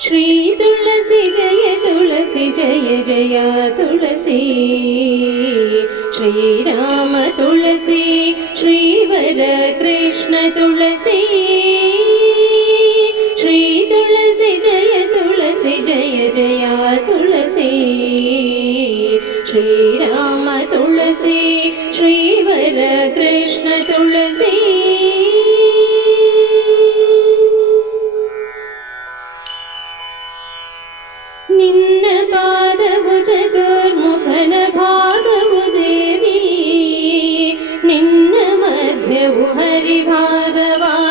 ശ്രീ തുളസി ജയ തുളസി ജയ ജയ തുളസി. ശ്രീരാമ തുളസി ശ്രീവര കൃഷ്ണ തുളസി. ശ്രീ തുളസി ജയ തുളസി ജയ ജയ തുളസി. ശ്രീരാമ തുളസി ശ്രീവര കൃഷ്ണ തുളസി. ಹರಿಭಾಗವಾಗಿರುವುದು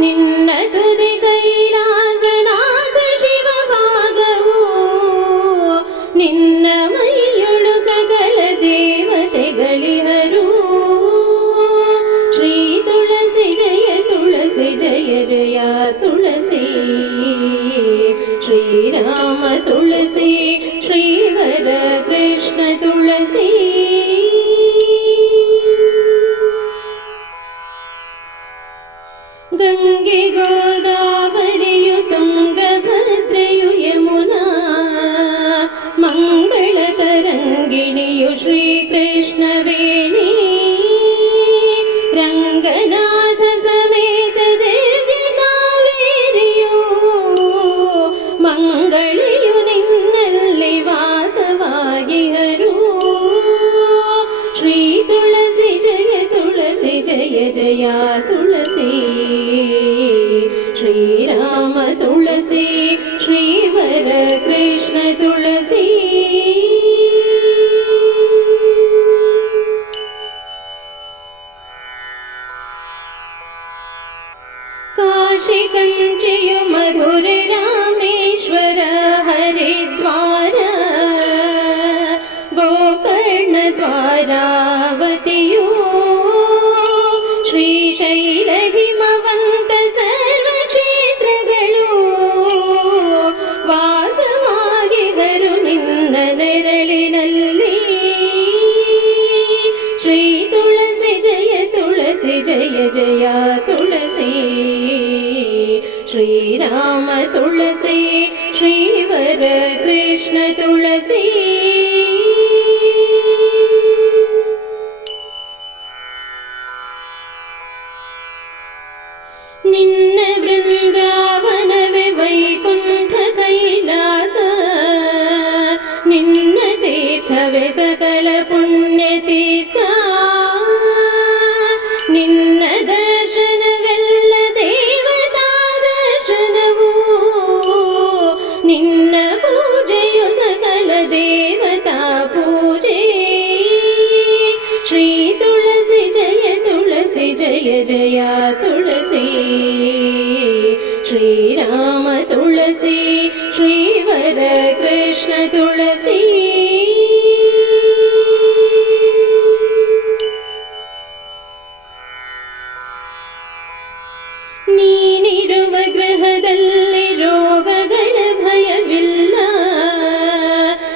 ನಿನ್ನ ತುದಿ ಕೈಲಾಸನಾಥ ಶಿವ ಭಾಗವು ನಿನ್ನ ಮೈಯೊಳು ಸಕಲ ದೇವತೆಗಳಿಹರು ಶ್ರೀ ತುಳಸಿ ಜಯ ತುಳಸಿ ಜಯ ಜಯ ತುಳಸಿ ಶ್ರೀರಾಮ ತುಳಸಿ ಶ್ರೀವರ ಕೃಷ್ಣ ತುಳಸಿ ഗംഗെ ഗോദാവരിയു തുംഗഭദ്രയു യമുന. മംഗളതരംഗിണിയു ശ്രീകൃഷ്ണവേണി. രംഗനാഥ സമേത ദേവി കാവേരിയു മംഗളിയു നിന്നല്ലി വാസവായിഹരു ശ്രീ തുളസി ജയ തുളസി ജയ ജയ തുള श्रीराम तुलसी श्रीवर कृष्ण तुलसी। काशिकञ्चिय मधुर रामेश्वर हरिद्वार गोकर्णद्वारावतियो ನಿನ್ನ ನೆರಳಿನಲ್ಲಿ ಶ್ರೀ ತುಳಸಿ ಜಯ ತುಳಸಿ ಜಯ ಜಯ ತುಳಸಿ ಶ್ರೀರಾಮ ತುಳಸಿ ಶ್ರೀವರ ಕೃಷ್ಣ ತುಳಸಿ ನಿನ್ನ ತೀರ್ಥವೇ ಸಕಲ ಪುಣ್ಯ ತೀರ್ಥ ನಿನ್ನ ದರ್ಶನವೆಲ್ಲ ದೇವತಾ ದರ್ಶನವು ನಿನ್ನ ಪೂಜೆಯು ಸಕಲ ದೇವತಾ ಪೂಜೆ ಶ್ರೀ ತುಳಸಿ ಜಯ ತುಳಸಿ ಜಯ ಜಯ ತುಳಸಿ ಶ್ರೀರಾಮ ತುಳಸಿ ಶ್ರೀವರ ಕೃಷ್ಣ ತುಳಸಿ ನೀನಿರುವ ಗೃಹದಲ್ಲಿ ರೋಗಗಳ ಭಯವಿಲ್ಲ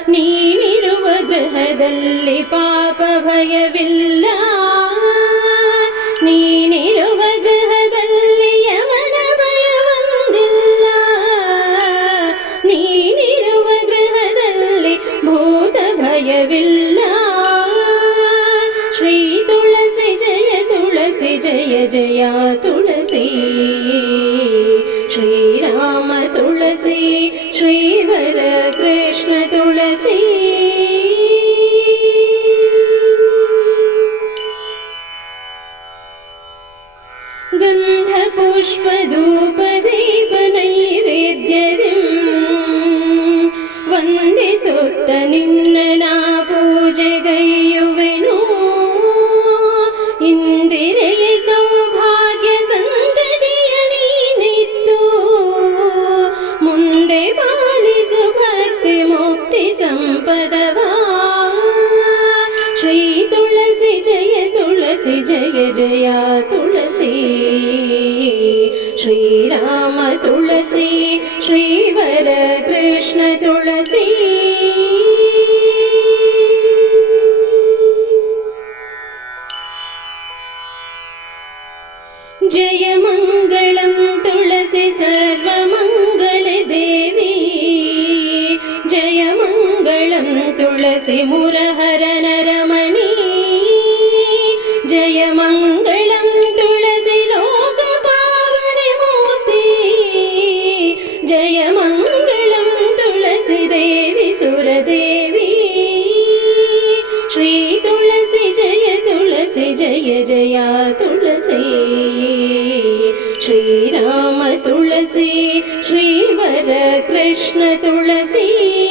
ನೀನಿರುವ ಗೃಹದಲ್ಲಿ ಪಾಪ ಭಯವಿಲ್ಲ ನೀನಿರುವ ಗೃಹದಲ್ಲಿ ಯಮನ ಭಯವೊಂದಿಲ್ಲ ನೀನಿರುವ ಗೃಹದಲ್ಲಿ ಭೂತ ಭಯವಿಲ್ಲ तुलसी श्रीवर कृष्ण तुलसी। गन्धपुष्पदूपदीपनैवेद्य वन्दे सूत्र नूनना ராம துளசி ஸ்ரீவர கிருஷ்ண துளசி. ஜெயமங்கலம் துளசி சர்வமங்கள தேவி. ஜெயமங்கலம் துளசி முரஹர நரம തുളസി ശ്രീവര കൃഷ്ണ തുളസീ.